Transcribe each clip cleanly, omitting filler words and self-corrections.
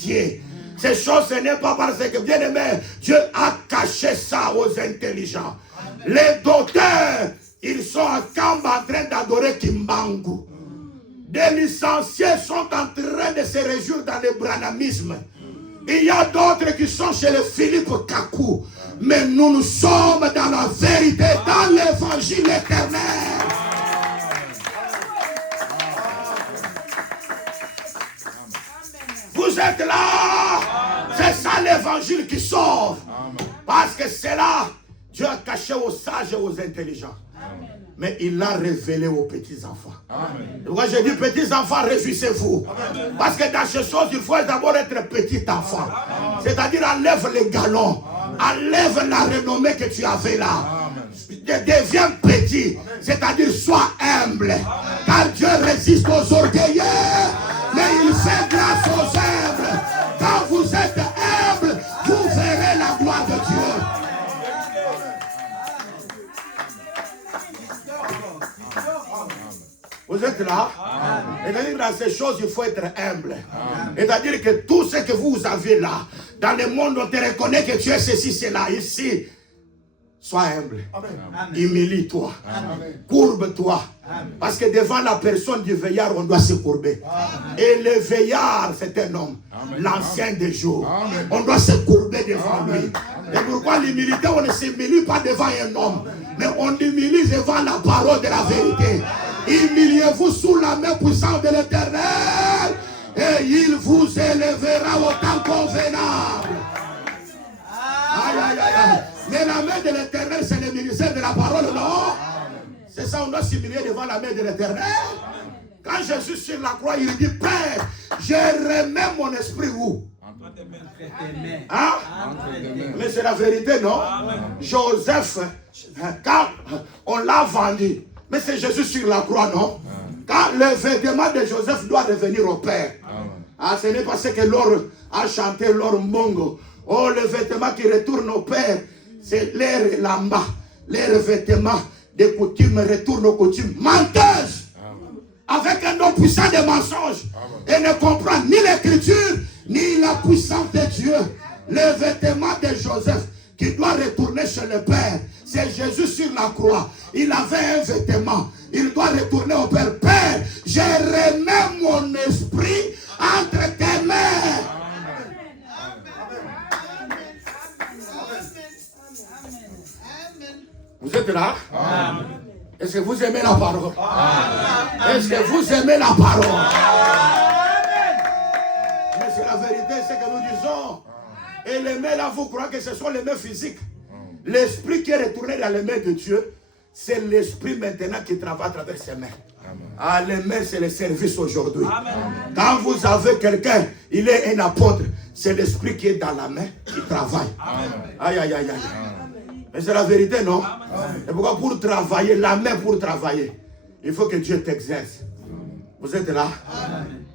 Ces choses, ce n'est pas parce que, bien aimé, Dieu a caché ça aux intelligents. Les docteurs, ils sont à camp en train d'adorer Kimbangu. Des licenciés sont en train de se réjouir dans le branamisme. Il y a d'autres qui sont chez le Philippe Kakou. Mais nous sommes dans la vérité, dans l'évangile éternel. Vous êtes là. C'est ça l'évangile qui sort. Parce que c'est là, Dieu a caché aux sages et aux intelligents. Mais il l'a révélé aux petits-enfants. Moi je dis petits-enfants, réjouissez-vous. Parce que dans ces choses, il faut d'abord être petit-enfant. C'est-à-dire enlève les galons. Enlève la renommée que tu avais là. Deviens petit. C'est-à-dire sois humble. Car Dieu résiste aux orgueilleux. Mais il fait grâce aux humbles. Quand vous êtes humble, vous verrez la gloire de Dieu. Vous êtes là? C'est-à-dire dans ces choses, il faut être humble. C'est-à-dire que tout ce que vous avez là, dans le monde, on te reconnaît que tu es ceci, cela. Ici, sois humble. Humilie-toi. Courbe-toi. Parce que devant la personne du veillard, on doit se courber. Et le veillard, c'est un homme. L'ancien des jours. On doit se courber devant lui. Et pourquoi l'humilité, on ne s'humilie pas devant un homme. Mais on humilie devant la parole de la vérité. Humiliez-vous sous la main puissante de l'Éternel. Et il vous élèvera au temps convenable. Aïe, aïe, aïe, aïe. Mais la main de l'Éternel, c'est le ministère de la parole, non? C'est ça, on doit s'humilier devant la main de l'Éternel. Quand Jésus sur la croix, il dit, Père, je remets mon esprit où? Hein? Mais c'est la vérité, non? Joseph, quand on l'a vendu, mais c'est Jésus sur la croix, non? Quand le vêtement de Joseph doit revenir au Père. Ah, ce n'est pas ce que l'or a chanté, l'or mongo. Oh, le vêtement qui retourne au Père, c'est l'air lamba. Les vêtements de coutume retournent aux coutumes menteuses. Avec un nom puissant de mensonges. Et ne comprend ni l'écriture, ni la puissance de Dieu. Le vêtement de Joseph qui doit retourner chez le Père, c'est Jésus sur la croix. Il avait un vêtement. Il doit retourner au Père. Père, je remets mon esprit entre tes mains. Vous êtes là? Est-ce que vous aimez la parole? Est-ce que vous aimez la parole? Mais c'est la vérité, c'est que nous disons. Et les mains là, vous croyez que ce sont les mains physiques. L'esprit qui est retourné dans les mains de Dieu, c'est l'esprit maintenant qui travaille à travers ses mains. Ah, les mains, c'est le service aujourd'hui. Quand vous avez quelqu'un, il est un apôtre, c'est l'esprit qui est dans la main qui travaille. Aïe, aïe, aïe, aïe. Mais c'est la vérité, non? Et pourquoi pour travailler, la main pour travailler, il faut que Dieu t'exerce. Vous êtes là?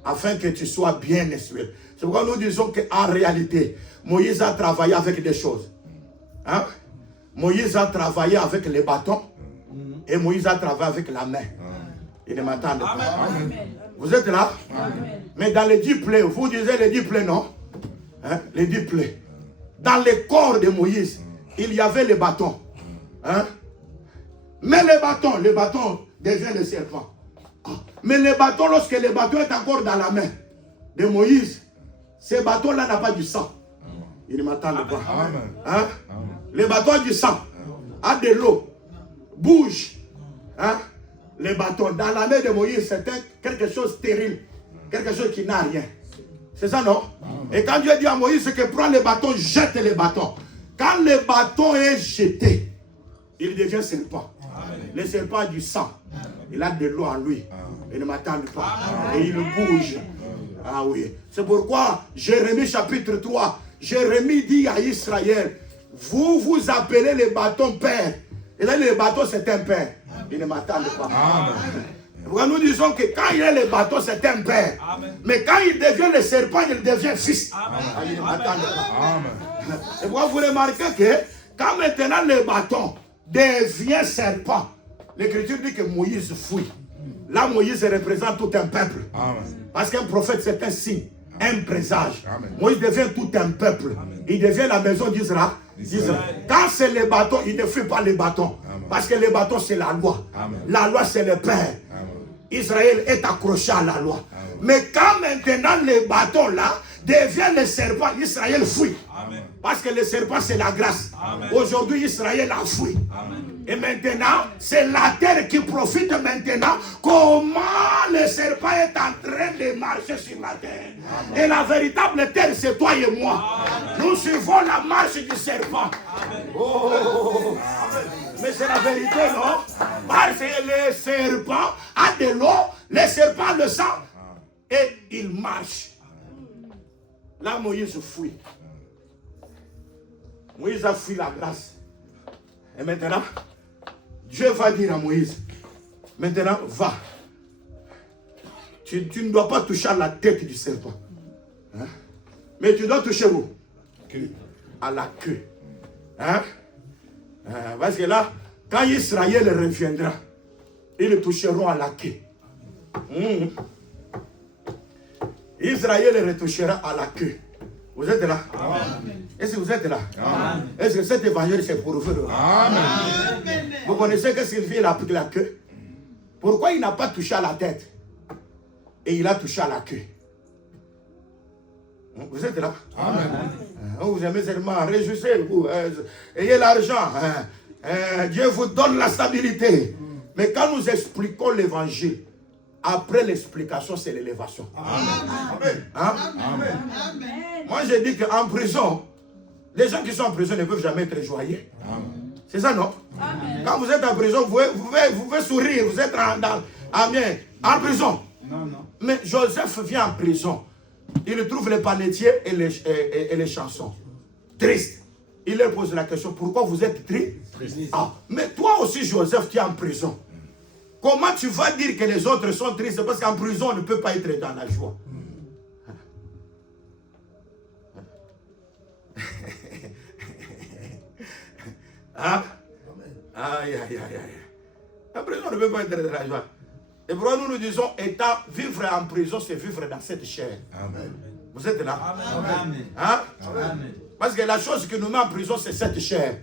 Afin que tu sois bien instruit. C'est pourquoi nous disons qu'en réalité, Moïse a travaillé avec des choses. Hein? Moïse a travaillé avec les bâtons. Et Moïse a travaillé avec la main. Il ne m'entendent pas. Vous êtes là? Mais dans les 10 plaies, vous disiez les 10 plaies, non? Hein? Les 10 plaies. Dans le corps de Moïse, il y avait les bâtons. Hein? Mais le bâton devient le serpent. Mais le bâton, lorsque le bâton est encore dans la main de Moïse, ce bâton-là n'a pas du sang. Il ne m'entendent pas. Hein? Le bâton a du sang, a de l'eau, bouge. Hein? Le bâton dans la main de Moïse, c'était quelque chose de stérile, quelque chose qui n'a rien. C'est ça, non? Et quand Dieu dit à Moïse que prends le bâton, jette le bâton. Quand le bâton est jeté, il devient serpent. Le serpent a du sang. Il a de l'eau en lui. Il ne m'attend pas. Et il bouge. Ah oui. C'est pourquoi Jérémie chapitre 3, Jérémie dit à Israël, vous vous appelez les bâtons père. Et là, le bâton c'est un père. Il ne m'attend pas. Pourquoi nous disons que quand il est le bâton, c'est un père. Mais quand il devient le serpent, il devient fils. Il ne m'attend pas. Et pourquoi vous remarquez que quand maintenant le bâton devient serpent, l'Écriture dit que Moïse fuit. Là, Moïse représente tout un peuple. Parce qu'un prophète, c'est un signe. un présage. Moïse devient tout un peuple. Il devient la maison d'Israël. Quand c'est les bâtons, il ne fuit pas les bâtons. Parce que les bâtons, c'est la loi. La loi, c'est le Père. Israël est accroché à la loi. Mais quand maintenant les bâtons là deviennent les serpents, Israël fuit. Parce que le serpent, c'est la grâce. Aujourd'hui, Israël a fui. Et maintenant, c'est la terre qui profite maintenant. Comment le serpent est en train de marcher sur la terre. Et la véritable terre, c'est toi et moi. Nous suivons la marche du serpent. Oh. Mais c'est la vérité, non? Parce que le serpent a de l'eau, le serpent le sang, et il marche. Là, Moïse fuit. Moïse a fui la grâce. Et maintenant, Dieu va dire à Moïse, maintenant, va. Tu ne dois pas toucher à la tête du serpent. Hein? Mais tu dois toucher où? À la queue. Hein? Parce que là, quand Israël reviendra, ils toucheront à la queue. Israël retouchera à la queue. Vous êtes là? Est-ce que vous êtes là? Est-ce que cet évangile c'est pour vous? Amen. Vous connaissez que Sylvie a pris la queue? Pourquoi il n'a pas touché à la tête? Et il a touché à la queue. Vous êtes là? Amen. Vous aimez seulement, réjouissez-vous, ayez l'argent. Dieu vous donne la stabilité. Mais quand nous expliquons l'évangile, après l'explication, c'est l'élévation. Amen. Hein? Amen. Moi, je dis qu'en prison, les gens qui sont en prison ne peuvent jamais être joyeux. C'est ça, non? Amen. Quand vous êtes en prison, vous pouvez sourire, vous êtes en prison. Non. Mais Joseph vient en prison. Il trouve les panetiers et les chansons. Triste. Il leur pose la question, pourquoi vous êtes triste? Mais toi aussi, Joseph, tu es en prison. Comment tu vas dire que les autres sont tristes? Parce qu'en prison, on ne peut pas être dans la joie. Hein? Aïe. En prison, on ne peut pas être dans la joie. Et pourquoi nous disons, vivre en prison, c'est vivre dans cette chair. Amen. Vous êtes là? Amen. Hein? Amen. Parce que la chose qui nous met en prison, c'est cette chair.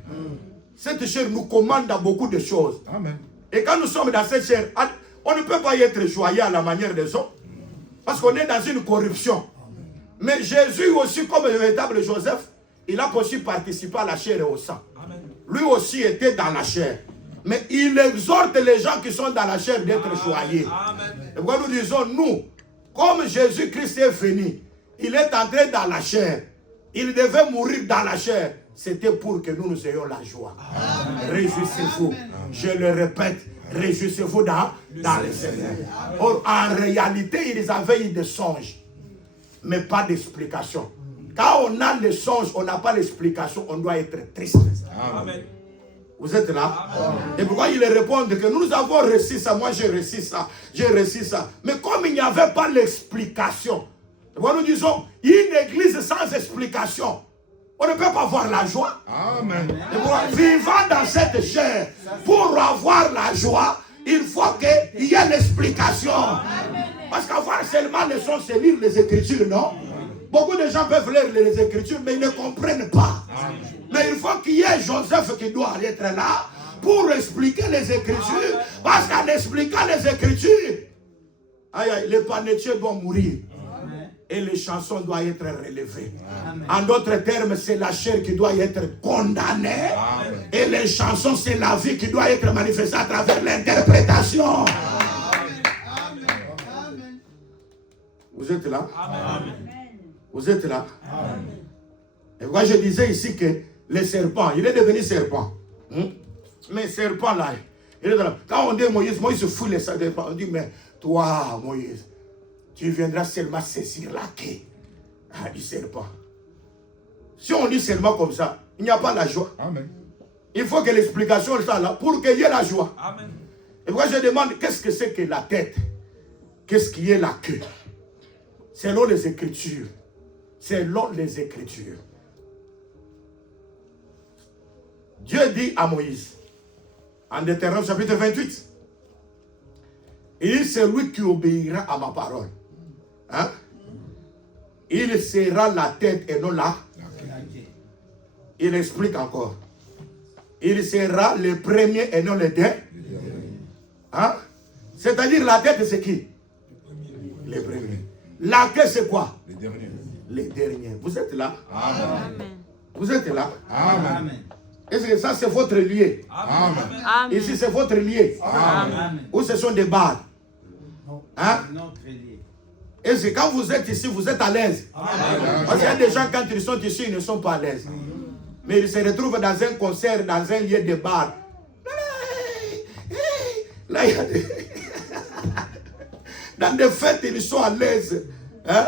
Cette chair nous commande à beaucoup de choses. Amen. Et quand nous sommes dans cette chair, on ne peut pas y être joyeux à la manière des autres. Parce qu'on est dans une corruption. Mais Jésus aussi, comme le véritable Joseph, il a aussi participé à la chair et au sang. Amen. Lui aussi était dans la chair. Mais il exhorte les gens qui sont dans la chair d'être joyeux. Et pourquoi nous disons, nous, comme Jésus-Christ est venu, il est entré dans la chair. Il devait mourir dans la chair. C'était pour que nous ayons la joie. Réjouissez-vous. Je le répète, réjouissez-vous dans le Seigneur. Or, en réalité, ils avaient eu des songes, mais pas d'explication. Quand on a les songes, on n'a pas l'explication, on doit être triste. Amen. Vous êtes là? Amen. Et pourquoi ils répondent que nous avons reçu ça, moi j'ai reçu ça, j'ai reçu ça. Mais comme il n'y avait pas l'explication, nous disons, une église sans explication, on ne peut pas avoir la joie. Amen. Et vivant dans cette chair, pour avoir la joie, il faut qu'il y ait l'explication. Parce qu'avoir seulement les sons, c'est lire les Écritures, non? Beaucoup de gens peuvent lire les Écritures, mais ils ne comprennent pas. Mais il faut qu'il y ait Joseph qui doit être là pour expliquer les Écritures. Parce qu'en expliquant les Écritures, les panetiers doivent mourir. Et les chansons doivent être relevées. Amen. En d'autres termes, c'est la chair qui doit être condamnée. Amen. Et les chansons, c'est la vie qui doit être manifestée à travers l'interprétation. Vous êtes là? Amen. Vous êtes là? Amen. Et moi, je disais ici que le serpent, il est devenu serpent. Mais serpent là, il est là. Quand on dit Moïse se fout les serpents. On dit, mais toi, Moïse, tu viendras seulement saisir la queue du serpent. Si on dit seulement comme ça, il n'y a pas la joie. Amen. Il faut que l'explication soit là pour qu'il y ait la joie. Amen. Et moi je demande, qu'est-ce que c'est que la tête? Qu'est-ce qui est la queue? Selon les Écritures. Selon les Écritures. Dieu dit à Moïse, en Deutéronome chapitre 28, il dit, c'est lui qui obéira à ma parole. Hein? il sera la tête et non la. Il explique encore. Il sera le premier et non le dernier. Hein? C'est-à-dire la tête, c'est qui? Les premiers. La queue, c'est quoi? Les derniers. Les derniers. Vous êtes là? Amen. Vous êtes là? Amen. Est-ce que ça, c'est votre lieu? Amen. Ici, c'est votre lieu? Amen. Ou ce sont des bars? Hein? Est-ce que quand vous êtes ici, vous êtes à l'aise? Parce qu'il y a des gens, quand ils sont ici, ils ne sont pas à l'aise. Mais ils se retrouvent dans un concert, dans un lieu de bar. Là, il y a des... Dans des fêtes, ils sont à l'aise. Hein?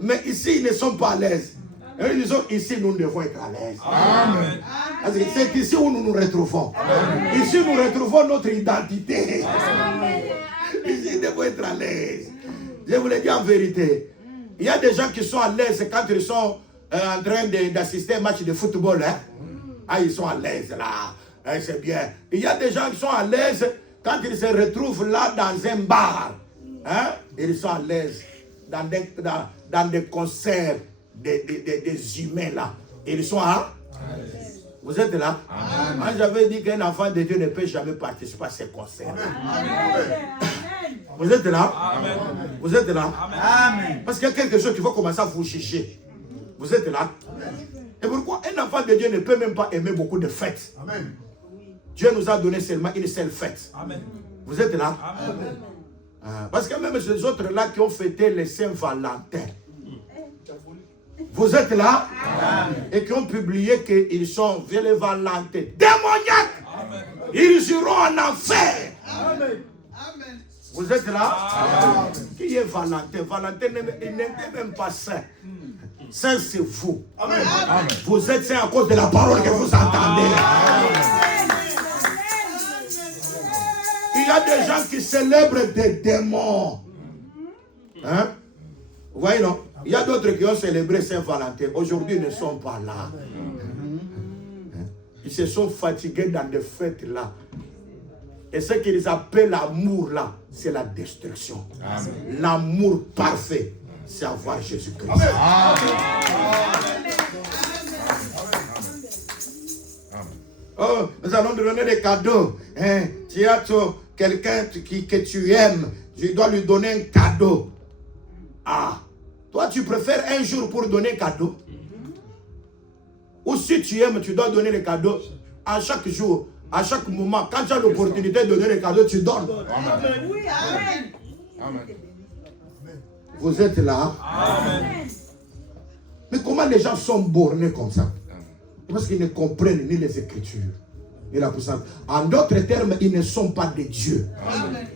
Mais ici, ils ne sont pas à l'aise. Ils disent, ici, nous devons être à l'aise. Amen. C'est ici où nous nous retrouvons. Amen. Ici, nous retrouvons notre identité. Amen. Ici, nous devons être à l'aise. Je vous le dis en vérité. Il y a des gens qui sont à l'aise quand ils sont en train d'assister à un match de football. Hein? Ah, ils sont à l'aise là. Hein, c'est bien. Il y a des gens qui sont à l'aise quand ils se retrouvent là dans un bar. Hein? Ils sont à l'aise dans des concerts des humains là. Ils sont à l'aise. Vous êtes là? Amen. Moi, j'avais dit qu'un enfant de Dieu ne peut jamais participer à ces concerts. Amen. Vous êtes là? Amen. Vous êtes là? Amen. Parce qu'il y a quelque chose qui va commencer à vous chercher. Vous êtes là? Amen. Et pourquoi un enfant de Dieu ne peut même pas aimer beaucoup de fêtes? Amen. Dieu nous a donné seulement une seule fête. Amen. Vous êtes là? Amen. Parce que même ces autres-là qui ont fêté les Saint-Valentin, vous êtes là? Amen. Et qui ont publié qu'ils sont les Valentins démoniaques. Amen. Ils iront en enfer. Amen. Amen. Vous êtes là? Amen. Qui est Valentin? Valentin n'était même pas saint. Saint, c'est vous. Amen. Amen. Vous êtes saint à cause de la parole que vous entendez. Amen. Il y a des gens qui célèbrent des démons. Hein? Vous voyez, non? Il y a d'autres qui ont célébré Saint-Valentin. Aujourd'hui, ils ne sont pas là. Ils se sont fatigués dans des fêtes là. Et ce qu'ils appellent l'amour là, c'est la destruction. L'amour parfait, c'est avoir Jésus-Christ. Oh, nous allons te donner des cadeaux. Hein? Tu as quelqu'un que tu aimes, tu dois lui donner un cadeau. Ah! Toi, tu préfères un jour pour donner un cadeau? Ou si tu aimes, tu dois donner les cadeaux à chaque jour, à chaque moment. Quand tu as l'opportunité de donner les cadeaux, tu donnes. Amen. Oui, amen. Amen. Vous êtes là? Amen. Mais comment les gens sont bornés comme ça? Parce qu'ils ne comprennent ni les Écritures, ni la puissance. En d'autres termes, ils ne sont pas des dieux. Amen.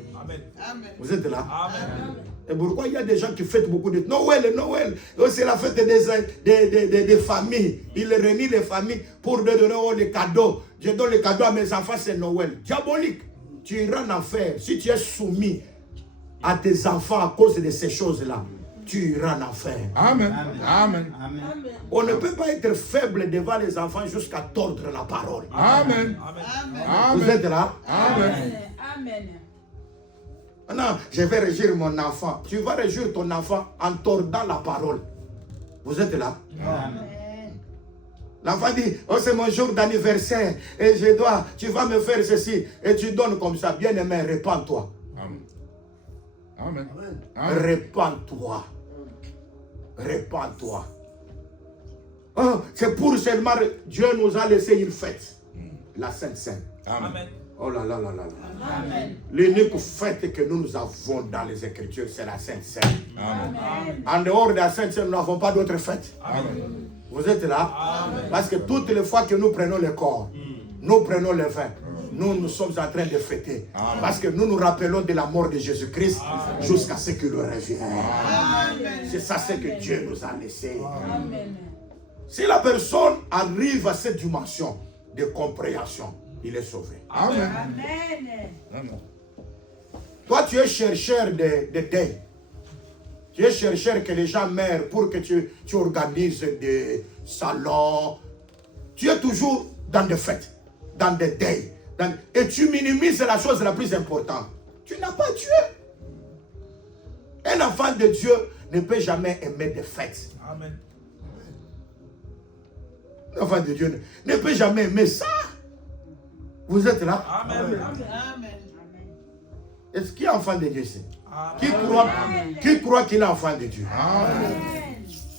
Amen. Vous êtes là? Amen. Et pourquoi il y a des gens qui fêtent beaucoup de Noël, Noël, c'est la fête des familles. Ils réunissent les familles pour donner les cadeaux. Je donne les cadeaux à mes enfants, c'est Noël. Diabolique. Tu iras en enfer. Si tu es soumis à tes enfants à cause de ces choses-là, tu iras en enfer. Amen. Amen. Amen. On ne peut pas être faible devant les enfants jusqu'à tordre la parole. Amen. Amen. Vous êtes là? Amen. Amen. Non, je vais régir mon enfant. Tu vas régir ton enfant en tordant la parole. Vous êtes là? Amen. L'enfant dit, oh c'est mon jour d'anniversaire et je dois, tu vas me faire ceci et tu donnes comme ça. Bien-aimé, répands-toi. Amen. Amen. Amen. Répands-toi. Répands-toi. Oh, c'est pour seulement Dieu nous a laissé une fête. La Sainte Seine. Amen. Oh là là là là. Amen. L'unique fête que nous avons dans les Écritures, c'est la Sainte Seine. Amen. En dehors de la Sainte Seine, nous n'avons pas d'autres fêtes. Amen. Vous êtes là? Amen. Parce que toutes les fois que nous prenons le corps, nous prenons le vin, nous sommes en train de fêter. Amen. Parce que nous nous rappelons de la mort de Jésus-Christ jusqu'à ce qu'il revienne. C'est ça ce que Dieu nous a laissé. Amen. Si la personne arrive à cette dimension de compréhension, il est sauvé. Amen. Amen. Toi, tu es chercheur de deuil. Tu es chercheur que les gens meurent pour que tu organises des salons. Tu es toujours dans des fêtes, dans des deuils. Et tu minimises la chose la plus importante. Tu n'as pas Dieu. Un enfant de Dieu ne peut jamais aimer des fêtes. Amen. L'enfant de Dieu ne peut jamais aimer ça. Vous êtes là? Amen. Est-ce qu'il est enfant de Dieu ici? Amen. Qui croit qu'il est enfant de Dieu? Amen.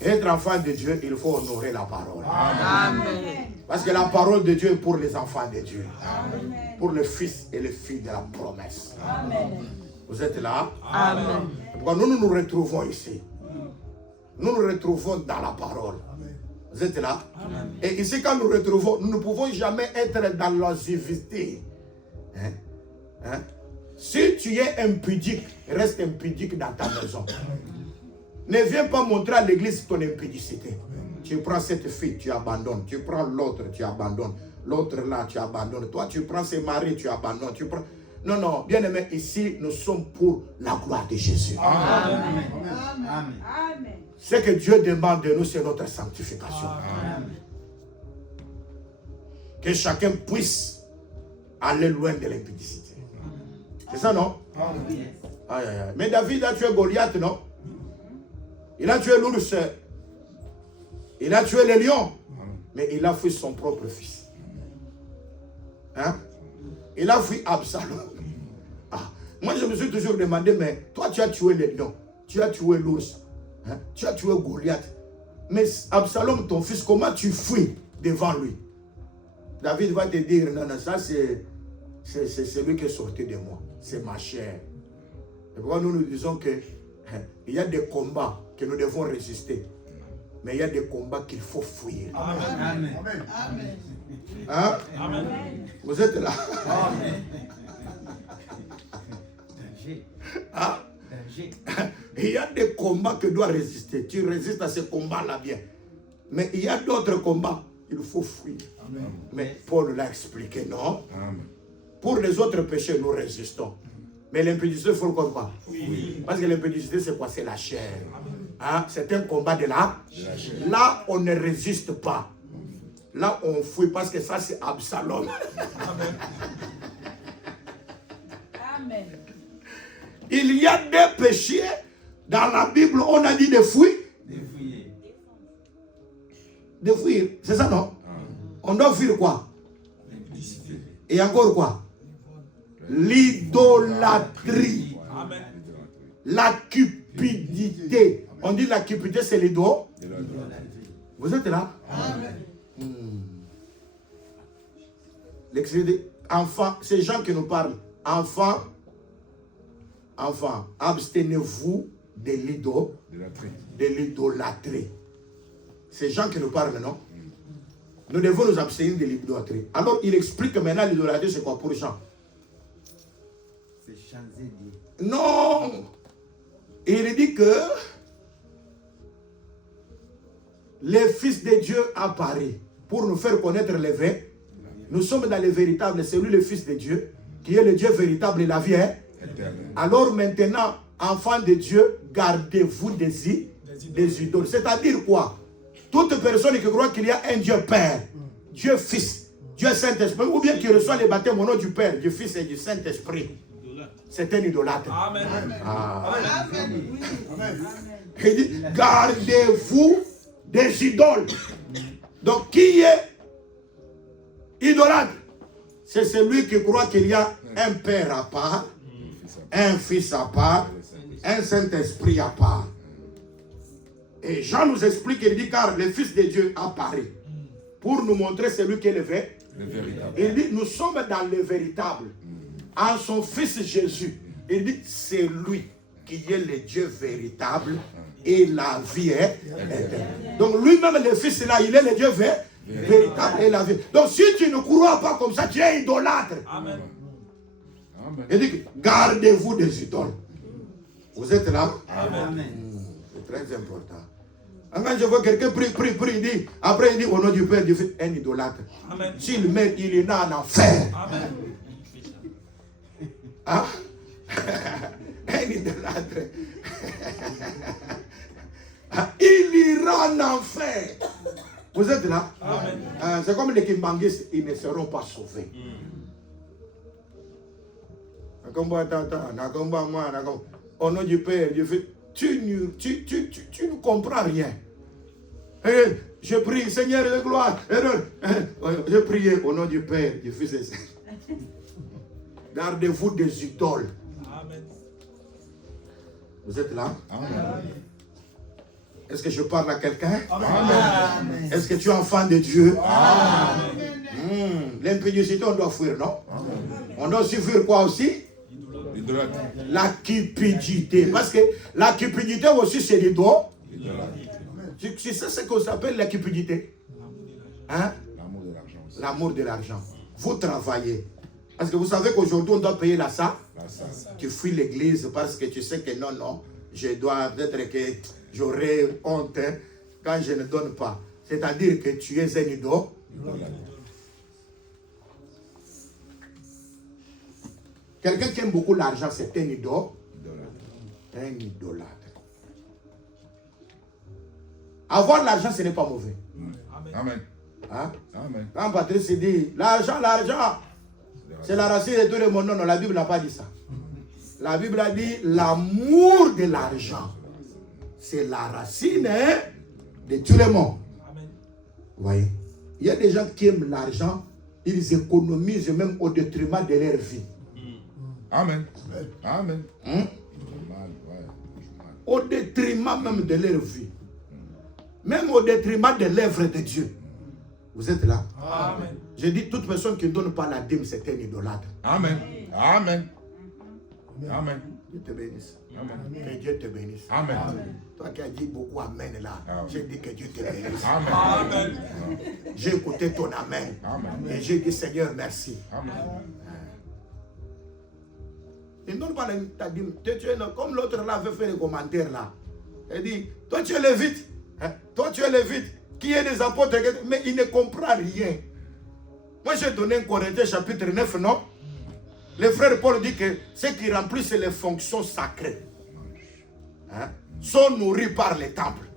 Être enfant de Dieu, il faut honorer la parole. Amen. Parce que la parole de Dieu est pour les enfants de Dieu. Amen. Pour les fils et les filles de la promesse. Amen. Vous êtes là? Amen. Pourquoi nous nous retrouvons ici? Nous nous retrouvons dans la parole. Vous êtes là? Amen. Et ici, quand nous nous retrouvons, nous ne pouvons jamais être dans l'oisiveté. Hein? Hein? Si tu es impudique, reste impudique dans ta maison. Ne viens pas montrer à l'église ton impudicité. Tu prends cette fille, tu abandonnes. Tu prends l'autre, tu abandonnes. L'autre là, tu abandonnes. Toi, tu prends ses maris, tu abandonnes. Tu prends... Non, non, bien aimé, ici, nous sommes pour la gloire de Jésus. Amen. Amen. Ce que Dieu demande de nous, c'est notre sanctification. Amen. Que chacun puisse aller loin de l'impudicité. C'est ça, non? Aïe, aïe, aïe. Mais David a tué Goliath, non? Il a tué l'ours. Il a tué les lions. Mais il a fui son propre fils. Hein? Il a fui Absalom. Ah. Moi, je me suis toujours demandé, mais toi, tu as tué les lions. Tu as tué l'ours. Hein? Tu as tué Goliath. Mais Absalom, ton fils, comment tu fuis devant lui? David va te dire, non, non, ça c'est celui qui est sorti de moi. C'est ma chair. Et pourquoi nous disons que il y a des combats que nous devons résister. Mais il y a des combats qu'il faut fuir. Amen. Amen. Hein? Amen. Vous êtes là? Amen. Hein? Il y a des combats que tu dois résister. Tu résistes à ces combats-là bien. Mais il y a d'autres combats, il faut fuir. Amen. Mais Paul l'a expliqué, non? Amen. Pour les autres péchés, nous résistons. Mais l'impudicité, il faut le combat. Oui. Parce que l'impudicité, c'est quoi? C'est la chair. Hein? C'est un combat de la chair. Là, on ne résiste pas. Là, on fuit parce que ça, c'est Absalom. Amen. Amen. Il y a des péchés dans la Bible, on a dit de fuir. De fuir, c'est ça, non? On doit fuir quoi? Et encore quoi? L'idolâtrie. Amen. La cupidité. On dit la cupidité, c'est l'idole. Vous êtes là? Amen. Enfants, ces gens qui nous parlent. Enfants, abstenez-vous de l'idolâtrie. Ces gens qui nous parlent, non? Nous devons nous abstenir de l'idolâtrie. Alors, il explique que maintenant l'idolâtrie, c'est quoi pour les gens? C'est changer Dieu. Non! Il dit que les fils de Dieu apparaissent pour nous faire connaître les vrais. Nous sommes dans les véritables. C'est lui le fils de Dieu, qui est le Dieu véritable et la vie. Hein? Alors maintenant, enfants de Dieu, gardez-vous des idoles. C'est-à-dire quoi? Toute personne qui croit qu'il y a un Dieu Père, Dieu Fils, Dieu Saint-Esprit, ou bien qui reçoit les baptêmes au nom du Père, du Fils et du Saint-Esprit, c'est un idolâtre. Amen. Ah. Amen. Amen. Il dit, gardez-vous des idoles. Donc, qui est idolâtre? C'est celui qui croit qu'il y a un Père à part, un Fils à part, un Saint-Esprit à part. Et Jean nous explique, il dit, car le Fils de Dieu apparaît pour nous montrer celui qui est le véritable. Il dit, nous sommes dans le véritable. En son Fils Jésus, il dit, c'est lui qui est le Dieu véritable et la vie est éternelle. Donc lui-même, le Fils là, il est le Dieu véritable et la vie. Donc si tu ne crois pas comme ça, tu es idolâtre. Amen. Il dit, gardez-vous des idoles. Vous êtes là? Amen. C'est très important. Quand je vois quelqu'un prie, il dit, après il dit au nom du Père, du Fils, un idolâtre. Amen. S'il met, il est là en enfer. Amen. Hein? Un idolâtre. Il ira en enfer. Vous êtes là? Amen. C'est comme les kimbanguistes, ils ne seront pas sauvés. Au nom du Père, du Fils, tu ne comprends rien. Je prie, Seigneur de gloire. Je prie au nom du Père, du Fils et du Saint. Gardez-vous des idoles. Amen. Vous êtes là? Amen. Est-ce que je parle à quelqu'un? Amen. Est-ce que tu es enfant de Dieu? Amen. L'impudicité, on doit fuir, non? On doit aussi fuir quoi aussi? Idolâtre. La cupidité. Parce que la cupidité aussi, c'est l'idole. Tu sais ce qu'on s'appelle la cupidité? Hein? L'amour de l'argent aussi. L'amour de l'argent. Vous travaillez. Parce que vous savez qu'aujourd'hui, on doit payer la ça. Tu fuis l'église parce que tu sais que non, je dois peut-être que j'aurai honte quand je ne donne pas. C'est-à-dire que tu es un idole. Quelqu'un qui aime beaucoup l'argent, c'est un idole. Un idolâtre. Avoir l'argent, ce n'est pas mauvais. Amen. Hein? Amen. Quand Patrice dit, l'argent, c'est la racine de tout le monde. Non, la Bible n'a pas dit ça. La Bible a dit, l'amour de l'argent, c'est la racine de tout le monde. Vous voyez? Il y a des gens qui aiment l'argent, ils économisent même au détriment de leur vie. Amen. Amen. Au détriment même de leur vie. Même au détriment de l'œuvre de Dieu. Vous êtes là? Amen. Je dis, toute personne qui ne donne pas la dîme, c'est un idolâtre. Amen. Amen. Amen. Dieu te bénisse. Amen. Que Dieu te bénisse. Amen. Toi qui as dit beaucoup amen là, Amen. j'ai dit que Dieu te bénisse. Amen. J'ai écouté ton amen. Amen. Et j'ai dit, Seigneur, merci. Amen. Il ne donne pas ta dîme. Comme l'autre là avait fait les commentaires là. Il dit, toi tu es lévite. Hein? Toi tu es lévite. Qui est des apôtres, mais il ne comprend rien. Moi j'ai donné un Corinthiens chapitre 9, non? Le frère Paul dit que ceux qui remplissent les fonctions sacrées hein, sont nourris par les temples.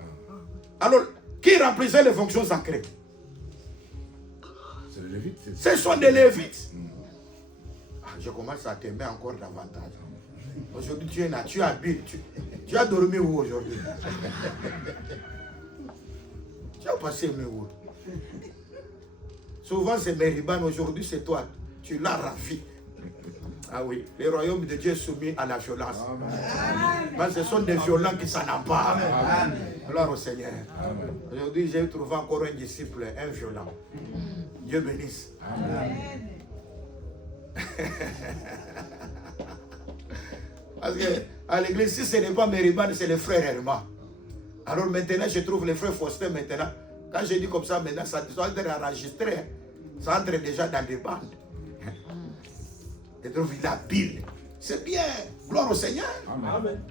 Alors, qui remplissait les fonctions sacrées? C'est le Lévite. Ce sont des lévites. Je commence à t'aimer encore davantage. Aujourd'hui, tu es là, tu habites. Tu as dormi où aujourd'hui? Tu as passé où? Souvent, c'est Mériban. Aujourd'hui, c'est toi. Tu l'as ravi. Ah oui, le royaume de Dieu est soumis à la violence. Parce que ce sont des violents qui s'en emparent. Gloire au Seigneur. Aujourd'hui, j'ai trouvé encore un disciple, un violent. Dieu bénisse. Parce que à l'église, si ce n'est pas Mériban, c'est le frère Herma. Alors maintenant, je trouve les frères Faustin maintenant. Quand je dis comme ça, maintenant, ça doit être enregistré. Ça entre déjà dans des bandes. Et donc, il habile. C'est bien. Gloire au Seigneur. Amen.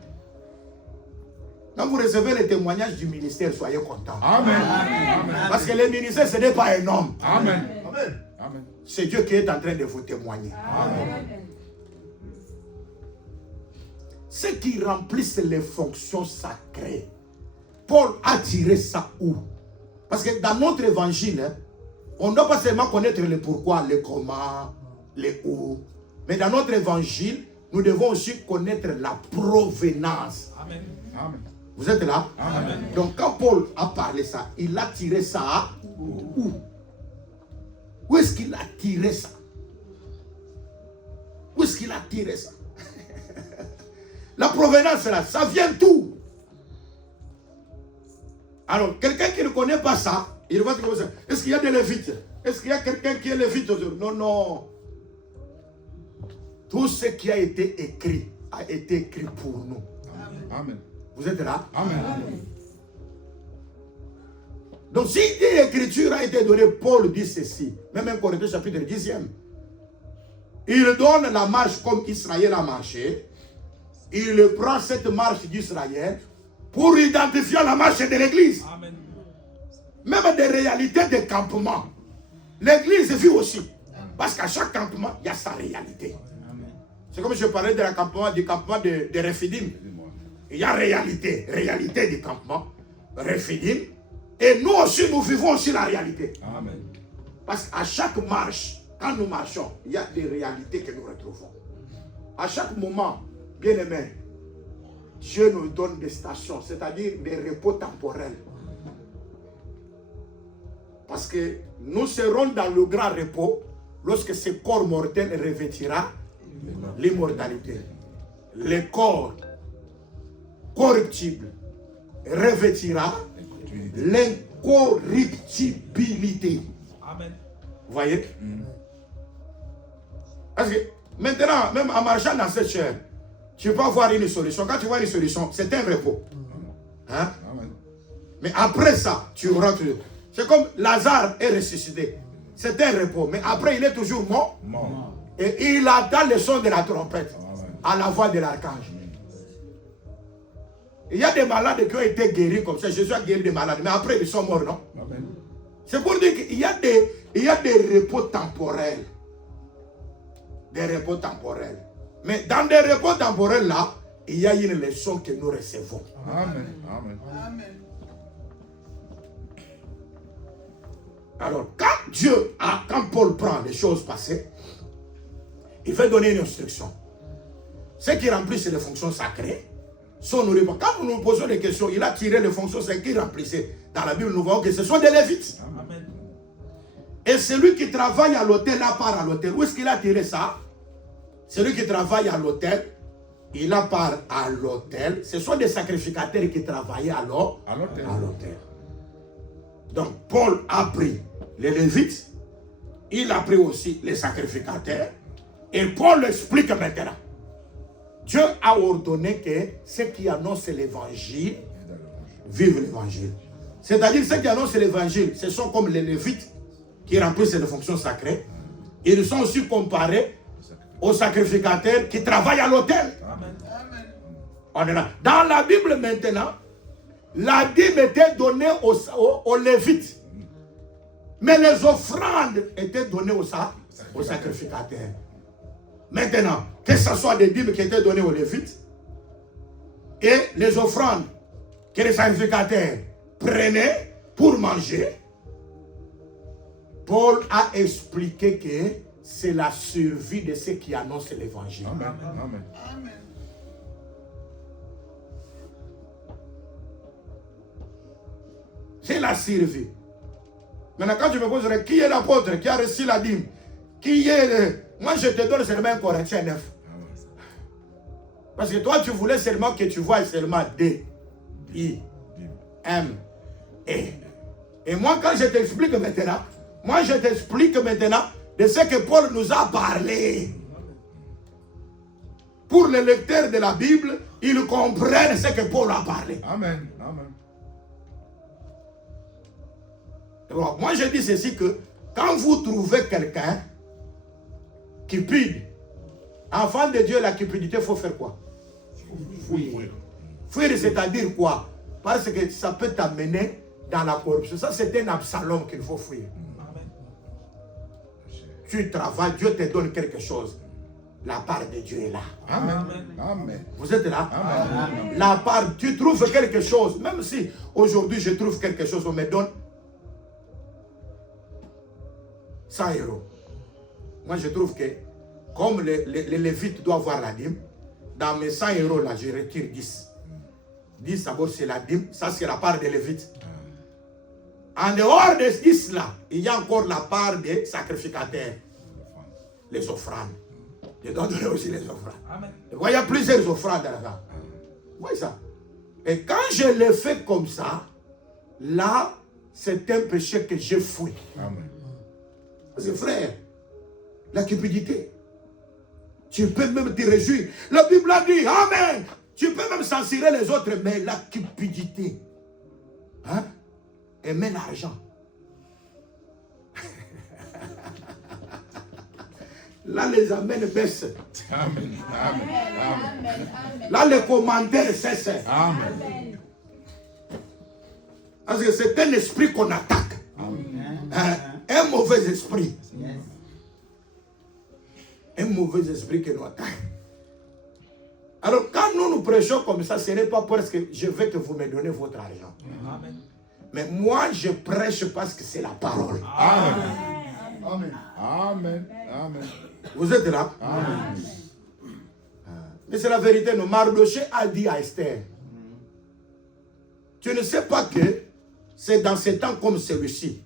Quand vous recevez les témoignages du ministère, soyez contents. Amen. Parce que le ministère, ce n'est pas un homme. Amen. Amen. C'est Dieu qui est en train de vous témoigner. Ceux qui remplissent les fonctions sacrées, Paul a tiré ça où? Parce que dans notre évangile, hein, on ne doit pas seulement connaître le pourquoi, le comment, le où. Mais dans notre évangile, nous devons aussi connaître la provenance. Amen. Amen. Vous êtes là? Amen. Donc quand Paul a parlé ça, il a tiré ça où? Où est-ce qu'il a tiré ça? Où est-ce qu'il a tiré ça? La provenance là, ça vient d'où? Alors, quelqu'un qui ne connaît pas ça, il va dire, est-ce qu'il y a des lévites? Est-ce qu'il y a quelqu'un qui est lévite aujourd'hui? Non, non. Tout ce qui a été écrit pour nous. Amen. Vous êtes là? Amen. Donc, si l'écriture a été donnée, Paul dit ceci, même un Corinthiens chapitre 10e. Il donne la marche comme Israël a marché. Il prend cette marche d'Israël pour identifier la marche de l'église. Amen. Même des réalités de campement. L'église vit aussi. Parce qu'à chaque campement, il y a sa réalité. C'est comme je parlais du campement de Rephidim. Il y a réalité du campement, Rephidim. Et nous aussi, nous vivons aussi la réalité. Amen. Parce qu'à chaque marche, quand nous marchons, il y a des réalités que nous retrouvons. À chaque moment, bien aimé, Dieu nous donne des stations, c'est-à-dire des repos temporels. Parce que nous serons dans le grand repos lorsque ce corps mortel revêtira l'immortalité. Le corps corruptible revêtira l'incorruptibilité. Amen. Vous voyez? Parce que maintenant, même en marchant dans cette chair, tu peux avoir une solution. Quand tu vois une solution, c'est un repos. Hein? Amen. Mais après ça, tu rentres. C'est comme Lazare est ressuscité. C'est un repos. Mais après, il est toujours mort. Mort. Et il attend le son de la trompette. Amen. À la voix de l'archange. Il y a des malades qui ont été guéris comme ça. Jésus a guéri des malades. Mais après, ils sont morts, non? Amen. C'est pour dire qu'il y a des repos temporels. Des repos temporels. Mais dans des repos temporels là, il y a une leçon que nous recevons. Amen. Amen. Alors, quand Paul prend les choses passées, il fait donner une instruction. Ceux qui remplissent les fonctions sacrées sont nourris. Quand nous nous posons des questions, il a tiré les fonctions sacrées qu'il remplissait. Dans la Bible, nous voyons que ce sont des Lévites. Amen. Et celui qui travaille à l'hôtel, a part à l'hôtel. Où est-ce qu'il a tiré ça? Celui qui travaille à l'hôtel, il a part à l'hôtel. Ce sont des sacrificateurs qui travaillaient à l'hôtel. Donc, Paul a pris les Lévites, il a pris aussi les sacrificateurs, et Paul explique maintenant. Dieu a ordonné que ceux qui annoncent l'évangile vivent l'évangile. C'est-à-dire ceux qui annoncent l'évangile, ce sont comme les Lévites qui remplissent les fonctions sacrées. Ils sont aussi comparés aux sacrificateurs qui travaillent à l'autel. On est là. Dans la Bible maintenant, la dîme était donnée aux Lévites. Mais les offrandes étaient données aux sacrificateurs. Maintenant, que ce soit des dîmes qui étaient données aux Lévites et les offrandes que les sacrificateurs prenaient pour manger, Paul a expliqué que c'est la survie de ceux qui annoncent l'évangile. Amen. Amen. C'est la survie. Maintenant, quand tu me poses qui est l'apôtre qui a reçu la dîme, qui est moi, je te donne seulement 1 Corinthiens 9. Parce que toi, tu voulais seulement que tu vois seulement D, I, M, E. Et moi, quand je t'explique maintenant, de ce que Paul nous a parlé. Pour les lecteurs de la Bible, ils comprennent ce que Paul a parlé. Amen. Amen. Alors, moi, je dis ceci que quand vous trouvez quelqu'un cupide, enfant de Dieu, la cupidité, il faut faire quoi? Fuir. Fuir, c'est-à-dire quoi? Parce que ça peut t'amener dans la corruption. Ça, c'est un Absalom qu'il faut fuir. Tu travailles, Dieu te donne quelque chose. La part de Dieu est là. Amen. Amen. Vous êtes là? Amen. La part, tu trouves quelque chose. Même si aujourd'hui je trouve quelque chose, on me donne 100 €. Moi, je trouve que, comme les Lévites doivent avoir la dîme, dans mes 100 € là, je retire 10. 10, d'abord, c'est la dîme. Ça, c'est la part des Lévites. En dehors de 10 là, il y a encore la part des sacrificateurs. Les offrandes. Je dois donner aussi les offrandes. Amen. Vous voyez, il y a plusieurs offrandes là-bas. Vous voyez ça? Et quand je le fais comme ça, là, c'est un péché que j'ai fouillé. Amen. Parce que frère, la cupidité, tu peux même te réjouir. La Bible a dit, amen. Tu peux même censurer les autres, mais la cupidité, hein, aimer l'argent. Là, les amens baissent. Amen. Amen. Là, les commentaires cessent. Amen. Parce que c'est un esprit qu'on attaque. Un mauvais esprit. Un mauvais esprit qui nous attaque. Alors, quand nous prêchons comme ça, ce n'est pas parce que je veux que vous me donnez votre argent. Amen. Mais moi, je prêche parce que c'est la parole. Amen. Amen. Amen. Amen. Vous êtes là? Amen. Mais c'est la vérité. Non? Mardoché a dit à Esther, tu ne sais pas que c'est dans ces temps comme celui-ci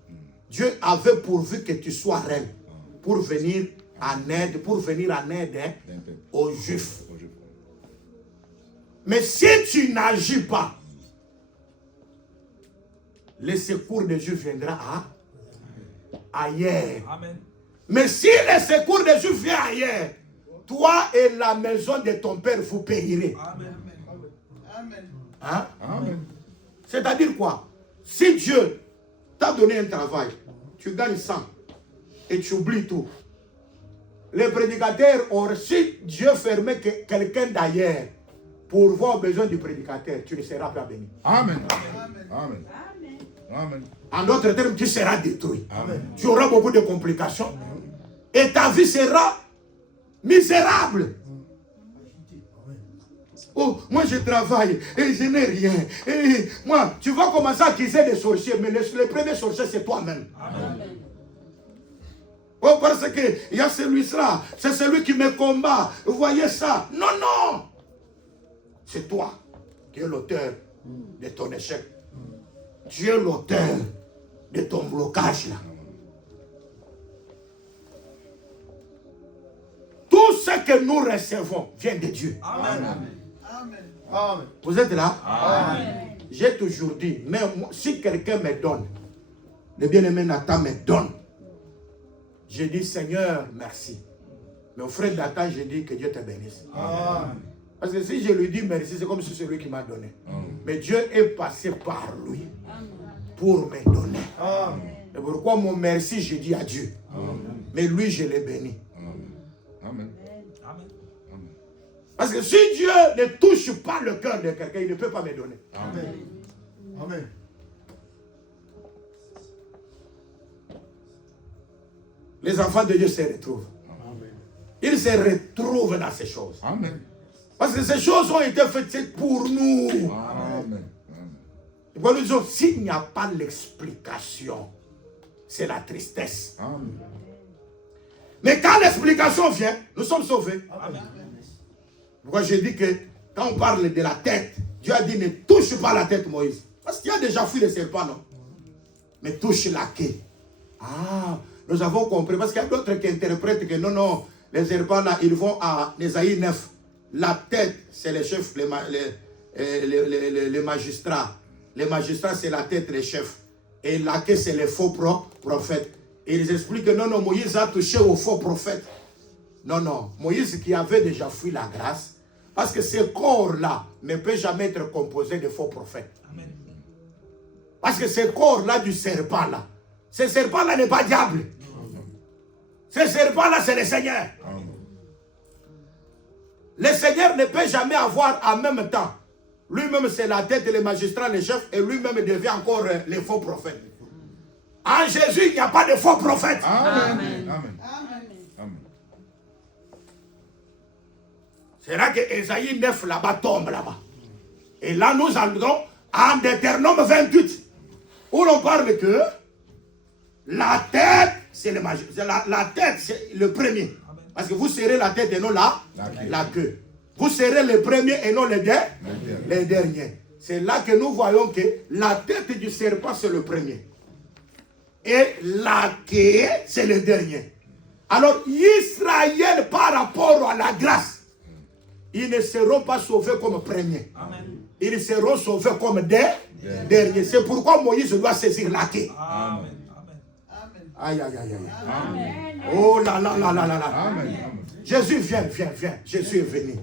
Dieu avait pourvu que tu sois reine pour venir en aide, aux Juifs. Mais si tu n'agis pas, le secours des Juifs viendra ailleurs. Amen. Mais si le secours des Juifs vient ailleurs, toi et la maison de ton père, vous périrez. Amen. Hein? Amen. C'est-à-dire quoi? Si Dieu t'a donné un travail, tu gagnes 100 et tu oublies tout. Les prédicateurs ont reçu, Dieu fermait quelqu'un d'ailleurs pour voir besoin du prédicateur, tu ne seras pas béni. Amen. Amen. Amen. En d'autres termes, tu seras détruit. Amen. Tu auras beaucoup de complications et ta vie sera misérable. Oh, moi je travaille et je n'ai rien. Et moi, tu vas commencer à accuser des sorciers, mais le premier sorcier, c'est toi-même. Oh, parce qu'il y a celui-là, c'est celui qui me combat. Vous voyez ça? Non, non. C'est toi qui es l'auteur de ton échec. Tu es l'auteur de ton blocage là. Tout ce que nous recevons vient de Dieu. Amen. Vous êtes là? Amen. J'ai toujours dit, mais si quelqu'un me donne, le bien-aimé Nathan me donne, je dis Seigneur, merci. Mais au frère Nathan, je dis que Dieu te bénisse. Parce que si je lui dis merci, c'est comme si c'est lui qui m'a donné. Mais Dieu est passé par lui pour me donner. Et pourquoi mon merci, je dis à Dieu. Mais lui, je l'ai béni. Amen. Amen. Parce que si Dieu ne touche pas le cœur de quelqu'un, il ne peut pas me donner. Amen. Amen. Les enfants de Dieu se retrouvent. Ils se retrouvent dans ces choses. Amen. Parce que ces choses ont été faites pour nous. Amen. Et pour nous dire, s'il n'y a pas l'explication, c'est la tristesse. Amen. Mais quand l'explication vient, nous sommes sauvés. Amen. Pourquoi je dis que quand on parle de la tête, Dieu a dit ne touche pas la tête, Moïse. Parce qu'il y a déjà fui le serpent, non? Mais touche la queue. Ah, nous avons compris. Parce qu'il y a d'autres qui interprètent que non, non, les serpents là, ils vont à Ésaïe 9. La tête, c'est les chefs, les magistrats. Les magistrats, c'est la tête, les chefs. Et la queue, c'est les faux prophètes. Et ils expliquent que non, non, Moïse a touché aux faux prophètes. Non, non, Moïse qui avait déjà fui la grâce, parce que ce corps-là ne peut jamais être composé de faux prophètes. Amen. Parce que ce corps-là du serpent-là, ce serpent-là n'est pas diable. Ce serpent-là, c'est le Seigneur. Le Seigneur ne peut jamais avoir en même temps. Lui-même, c'est la tête, les magistrats, les chefs, et lui-même devient encore les faux prophètes. En Jésus, il n'y a pas de faux prophètes. Amen. Amen. Amen. C'est là que Ésaïe 9 là-bas tombe là-bas. Et là, nous entrons en Deutéronome 28, où l'on parle que la tête, c'est le magistrat. La tête, c'est le premier. Parce que vous serrez la tête et non la queue. Vous serrez le premier et non les derniers. C'est là que nous voyons que la tête du serpent, c'est le premier. Et la queue, c'est le dernier. Alors, Israël, par rapport à la grâce, ils ne seront pas sauvés comme premiers. Amen. Ils seront sauvés comme derniers. C'est pourquoi Moïse doit saisir la queue. Amen. Aïe, aïe, aïe, aïe. Amen. Oh là là là là là là. Amen. Jésus, viens, viens, viens. Jésus est venu.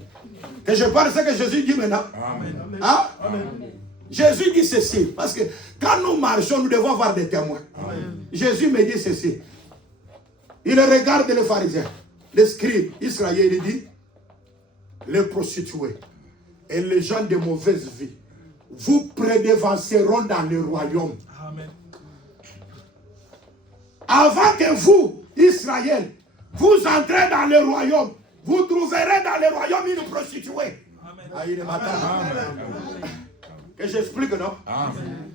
Que je parle de ce que Jésus dit maintenant. Amen. Hein? Jésus dit ceci. Parce que quand nous marchons, nous devons avoir des témoins. Jésus me dit ceci. Il regarde les pharisiens, les scribes, Israël, il dit, les prostituées et les gens de mauvaise vie, vous prédevanceront dans le royaume. Amen. Avant que vous, Israël, vous entrez dans le royaume, vous trouverez dans le royaume une prostituée. Amen. Ah, il est matin. Amen. Que j'explique, non? Amen.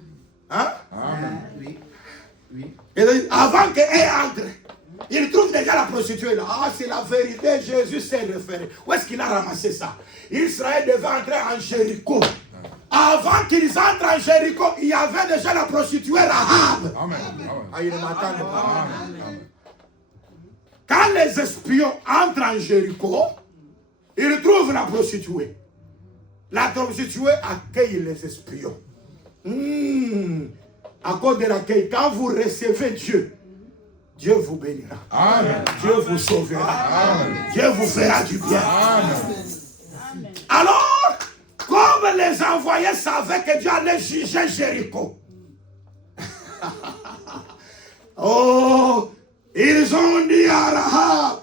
Hein? Amen. Oui. Et donc, avant qu'elle entre, il trouve déjà la prostituée là. Ah, c'est la vérité, Jésus s'est référé. Où est-ce qu'il a ramassé ça? Israël devait entrer en Jéricho. Avant qu'ils entrent en Jéricho, il y avait déjà la prostituée Rahab. Amen. Ah, il ne m'attend pas. Amen. Quand les espions entrent en Jéricho, ils trouvent la prostituée. La prostituée accueille les espions. À cause de l'accueil, quand vous recevez Dieu, Dieu vous bénira. Amen. Dieu vous sauvera. Amen. Dieu vous fera du bien. Amen. Alors, comme les envoyés savaient que Dieu allait juger Jéricho, oh, ils ont dit à Rahab,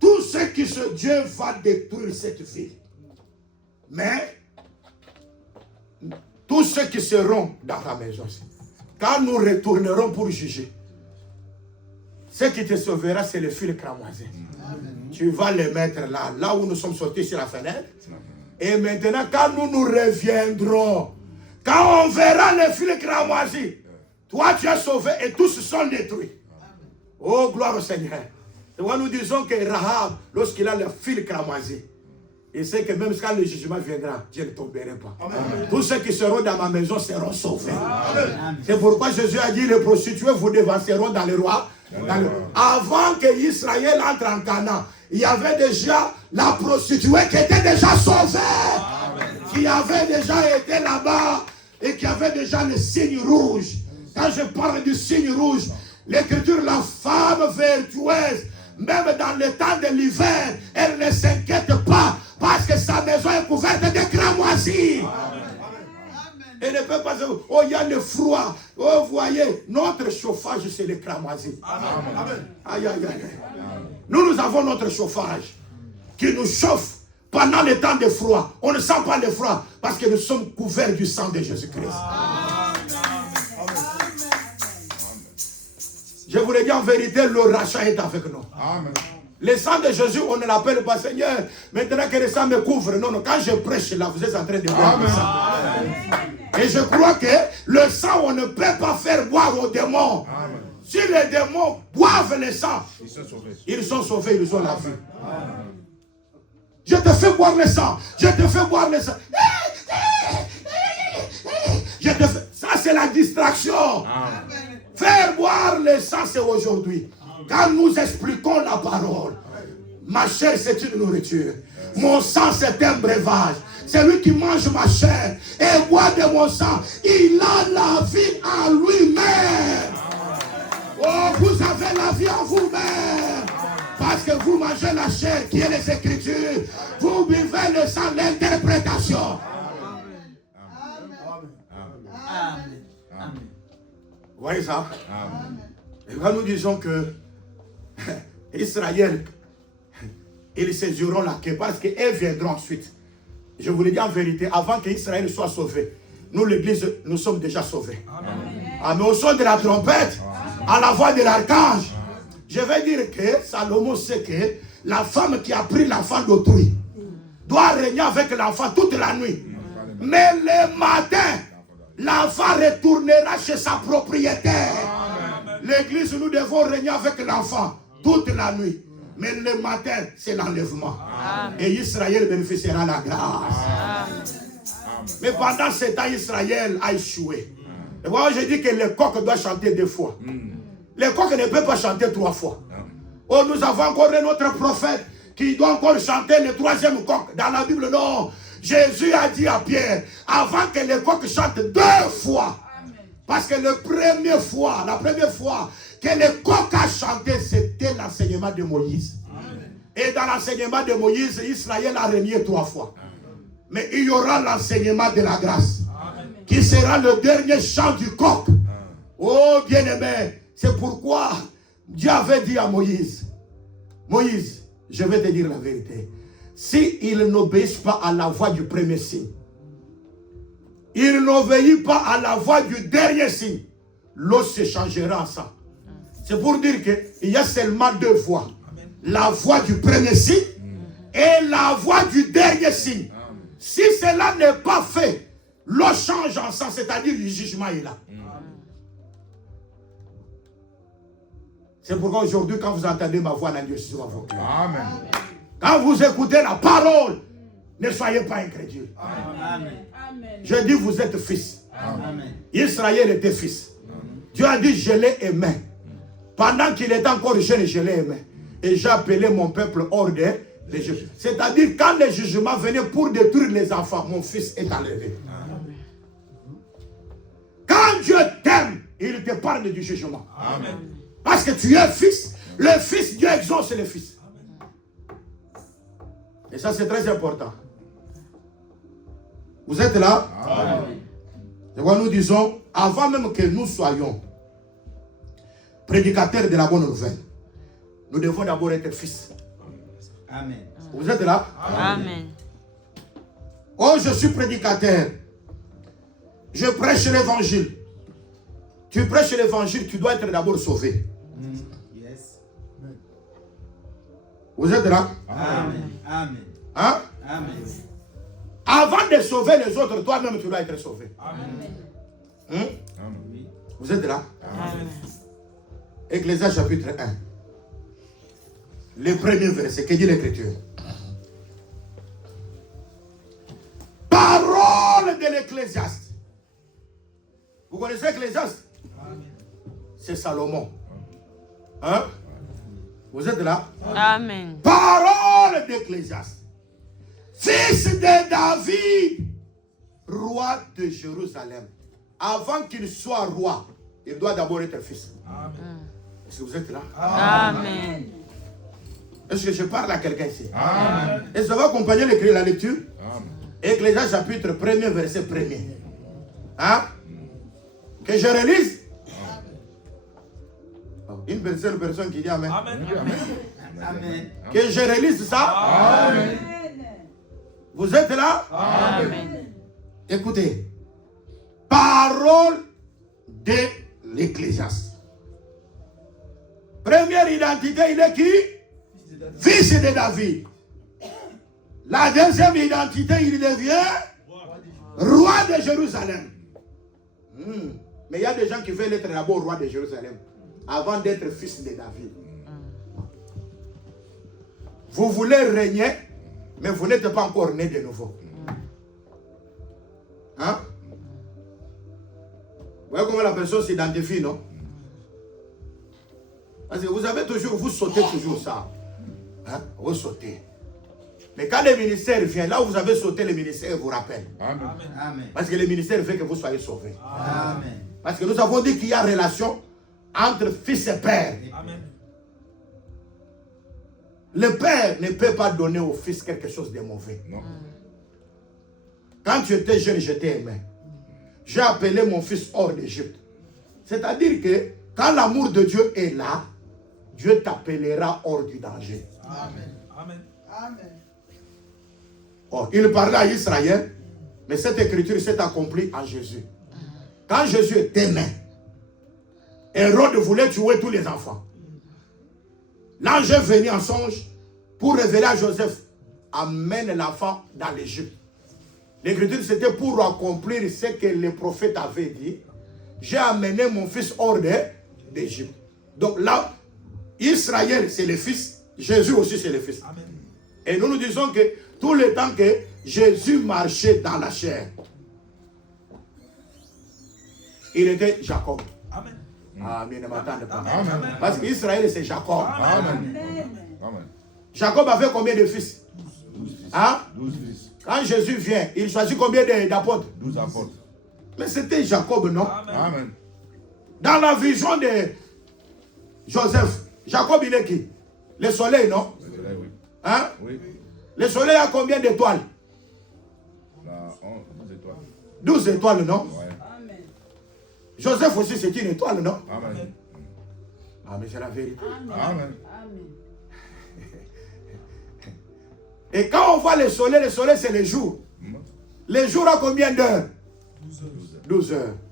tout ce qui se Dieu va détruire cette ville. Mais, tous ceux qui seront dans ta maison, quand nous retournerons pour juger, ce qui te sauvera, c'est le fil cramoisi. Tu vas les mettre là où nous sommes sortis sur la fenêtre. Et maintenant, quand nous reviendrons, quand on verra le fil cramoisi, toi tu es sauvé et tous sont détruits. Oh, gloire au Seigneur. Et moi, nous disons que Rahab, lorsqu'il a le fil cramoisi, il sait que même quand le jugement viendra, Dieu ne tomberait pas. Amen. Tous ceux qui seront dans ma maison seront sauvés. C'est pourquoi Jésus a dit, les prostituées vous devanceront dans le roi. Avant que Israël entre en Canaan, il y avait déjà la prostituée qui était déjà sauvée. Amen. Qui avait déjà été là-bas et qui avait déjà le signe rouge. Quand je parle du signe rouge, l'Écriture, la femme vertueuse, même dans le temps de l'hiver, elle ne s'inquiète pas parce que sa maison est couverte de cramoisis. Elle ne peut pas dire, oh, il y a le froid. Oh, vous voyez, notre chauffage, c'est le cramoisi. Aïe, aïe, aïe. Nous avons notre chauffage qui nous chauffe pendant le temps de froid. On ne sent pas le froid parce que nous sommes couverts du sang de Jésus-Christ. Je vous le dis en vérité, le rachat est avec nous. Amen. Le sang de Jésus, on ne l'appelle pas Seigneur. Maintenant que le sang me couvre. Non, non, quand je prêche là, vous êtes en train de boire le sang. Et je crois que le sang, on ne peut pas faire boire aux démons. Amen. Si les démons boivent le sang, ils sont sauvés, ils ont la vie. Je te fais boire le sang. Je te fais boire le sang. Je te fais... Ça, c'est la distraction. Amen. Faire boire le sang, c'est aujourd'hui. Quand nous expliquons la parole, ma chair, c'est une nourriture. Mon sang, c'est un breuvage. Celui qui mange ma chair et boit de mon sang, il a la vie en lui-même. Oh, vous avez la vie en vous-même. Parce que vous mangez la chair qui est les Écritures. Vous buvez le sang, l'interprétation. Vous voyez ça? Et quand nous disons que Israël, ils saisiront la queue parce qu'elles viendront ensuite. Je vous le dis en vérité, avant qu'Israël soit sauvé, nous l'église, nous sommes déjà sauvés. Amen. Au son de la trompette, à la voix de l'archange, je vais dire que Salomon sait que la femme qui a pris l'enfant d'autrui doit régner avec l'enfant toute la nuit. Mais le matin, l'enfant retournera chez sa propriétaire. L'église, nous devons régner avec l'enfant toute la nuit. Mais le matin, c'est l'enlèvement. Et Israël bénéficiera de la grâce. Amen. Mais pendant ce temps, Israël a échoué. Et moi, je dis que le coq doit chanter 2 fois. Le coq ne peut pas chanter 3 fois. Oh, nous avons encore un autre prophète qui doit encore chanter le 3e coq. Dans la Bible, non. Jésus a dit à Pierre, avant que le coq chante 2 fois. Parce que la première fois que le coq a chanté, c'était l'enseignement de Moïse. Amen. Et dans l'enseignement de Moïse, Israël a régné 3 fois. Amen. Mais il y aura l'enseignement de la grâce. Amen. Qui sera le dernier chant du coq. Amen. Oh bien-aimé, c'est pourquoi Dieu avait dit à Moïse, Moïse, je vais te dire la vérité. S'ils n'obéissent pas à la voix du premier signe, ils n'obéissent pas à la voix du dernier signe, l'eau se changera en sang. C'est pour dire qu'il y a seulement 2 voix. Amen. La voix du premier signe et la voix du dernier signe. Amen. Si cela n'est pas fait, l'eau change en sang, c'est-à-dire le jugement est là. C'est pourquoi aujourd'hui, quand vous entendez ma voix, la Dieu sur vos cœurs. Amen. Quand vous écoutez la parole, ne soyez pas incrédules. Amen. Amen. Je dis, vous êtes fils. Amen. Israël était fils. Dieu a dit, je l'ai aimé. Pendant qu'il était encore jeune, je l'ai aimé. Et j'ai appelé mon peuple hors de l'Égypte. C'est-à-dire, quand les jugements venaient pour détruire les enfants, mon fils est enlevé. Quand Dieu t'aime, il te parle du jugement. Amen. Parce que tu es fils. Le fils, Dieu exauce le fils. Et ça, c'est très important. Vous êtes là? Amen. Et voilà, nous disons, avant même que nous soyons prédicateurs de la bonne nouvelle, nous devons d'abord être fils. Amen. Vous êtes là? Amen. Oh, je suis prédicateur. Je prêche l'évangile. Tu prêches l'évangile, tu dois être d'abord sauvé. Yes. Vous êtes là? Amen. Amen. Hein? Amen. Avant de sauver les autres, toi-même, tu dois être sauvé. Amen. Hein? Oui. Vous êtes là? Amen. Ecclésiaste chapitre 1. Le premier verset, que dit l'Écriture? Parole de l'Ecclésiaste. Vous connaissez l'Ecclésiaste? C'est Salomon. Hein? Vous êtes là? Amen. Parole d'Ecclésiaste. Fils de David, roi de Jérusalem. Avant qu'il soit roi, il doit d'abord être fils. Est-ce que vous êtes là? Amen. Est-ce que je parle à quelqu'un ici? Amen. Est-ce que ça va accompagner la lecture? Amen. Ecclésiaste chapitre 1er, verset 1er. Hein? Que je relise? Une seule personne qui dit Amen. Amen. Amen. Que je relise ça? Amen. Vous êtes là? Amen. Écoutez. Parole de l'Ecclésiaste. Première identité, il est qui? Fils de David. La deuxième identité, il devient roi de Jérusalem. Mais il y a des gens qui veulent être d'abord roi de Jérusalem avant d'être fils de David. Vous voulez régner, mais vous n'êtes pas encore né de nouveau. Hein? Vous voyez comment la personne s'identifie, non? Parce que vous avez toujours, vous sautez toujours ça. Hein? Vous sautez. Mais quand le ministère vient, là où vous avez sauté, le ministère vous rappelle. Amen. Amen. Parce que le ministère veut que vous soyez sauvés. Amen. Parce que nous avons dit qu'il y a relation entre fils et père. Amen. Le père ne peut pas donner au fils quelque chose de mauvais. Non. Quand tu étais jeune, je t'ai aimé. J'ai appelé mon fils hors d'Égypte. C'est-à-dire que quand l'amour de Dieu est là, Dieu t'appellera hors du danger. Amen. Amen. Amen. Oh, il parlait à Israël, mais cette écriture s'est accomplie en Jésus. Quand Jésus est aimé, Hérode voulait tuer tous les enfants. L'ange est venu en songe pour révéler à Joseph, amène l'enfant dans l'Égypte. L'écriture, c'était pour accomplir ce que le prophète avait dit. J'ai amené mon fils hors d'Égypte. Donc là, Israël, c'est le fils. Jésus aussi, c'est le fils. Amen. Et nous nous disons que tout le temps que Jésus marchait dans la chair, il était Jacob. Amen. Ah, mais ne m'attendez pas. Amen. Parce qu'Israël, c'est Jacob. Amen. Amen. Jacob avait combien de fils? 12 fils. Hein? 12 fils. Quand Jésus vient, il choisit combien d'apôtres? 12 apôtres. Mais c'était Jacob, non? Amen. Dans la vision de Joseph, Jacob, il est qui? Le soleil, non? Le soleil, oui. Hein? Oui. Le soleil a combien d'étoiles? La 12 étoiles. 12 étoiles, non? Ouais. Amen. Joseph aussi, c'est une étoile, non? Amen. Ah, mais c'est la vérité. Amen. Amen. Et quand on voit le soleil, c'est le jour. Le jour a combien d'heures? 12 heures.